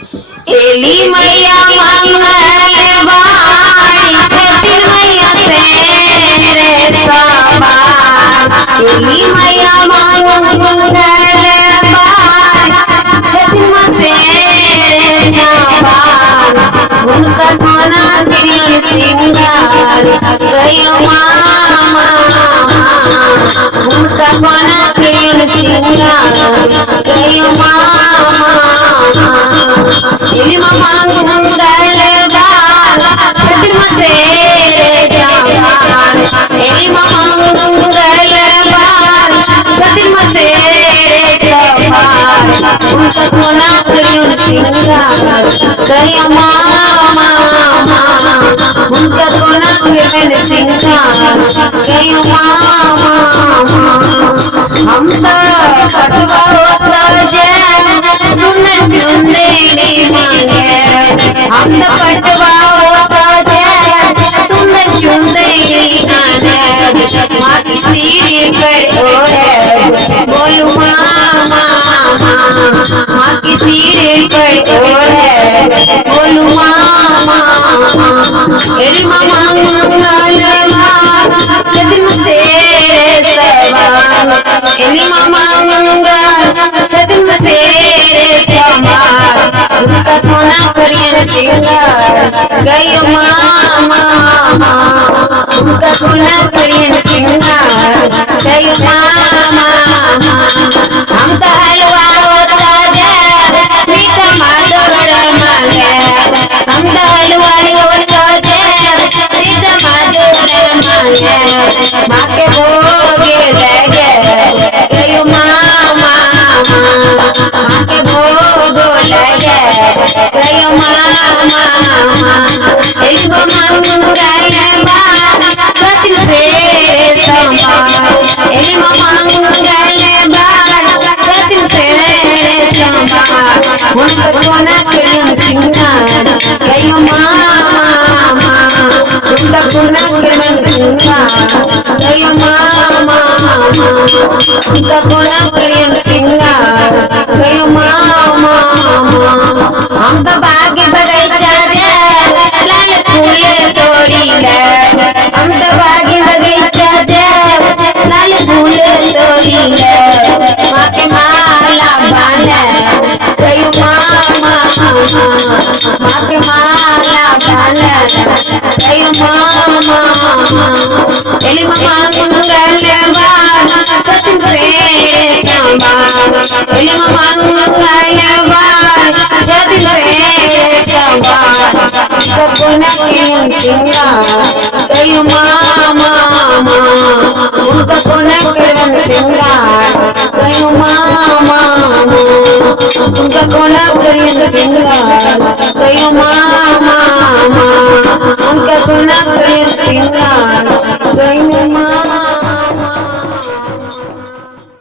Eli मैया मंगल बाड़ी छतिर मैया तेरे सवार। एली मैया मंगल बाड़ी छतिर से सवार। उनका कोना किरण सिंगार गयो मामा। उनका कोना किरण सिंगार गयो मामा। एली मामा मंगल बार छतिर से जवान। एली मामा मंगल बार छतिर से सवार। उनका कोना किरण सिंगार गयो मामा। उनका कोना किरण सिंगार गयो मामा। हम तो पटवा जय सुन चुंदेड़ी मांगे। हम तो पटवा जय सुंदर चुंदेड़ी आने। माँ की सीढ़ी पर ओढ़े बोलू मामा। माँ की सीढ़ी पर ओढ़े बोलू मामा। एली मामा मंगल छतिर से सवार। एली मामा मंगल छतिर से सवार। उनका कोना करियन सिंगार गयो मामा। उनका कोना करियन सिंगार गयो मामा। हम तो हलवा होता जाए मीठा माधुर मांगे। हम तो हलवा होता जाए मीठा माधुर मांगे। माँ के भोगे लगे गयो मामा। माँ के भोग लगे गयो मामा। एली मामा मंगल बार छतिर से सवार। एली मामा मंगल बार छतिर से सवार। उनका कोना किरण सिंगार गयो मामा। उनका कोना किरण सिंगार गयो मामा। उनका कोना किरण सिंगार गयो मामा। हम तो बाग बगीचा जाए लाल फूल तोड़ी ले। हम तो बाग बगीचा जाए लाल फूल तोड़ी ले। माँ के माला बांधे गयो मामा। माँ के माला बांधे गयो मामा। एली मामा मंगल बार छतिर से सवार। एली मामा मंगल बार छतिर से सवार। उनका कोना किरण सिंगार गयो मामा। उनका कोना किरण सिंगार गयो मामा। उनका कोना किरण सिंगार गयो मामा।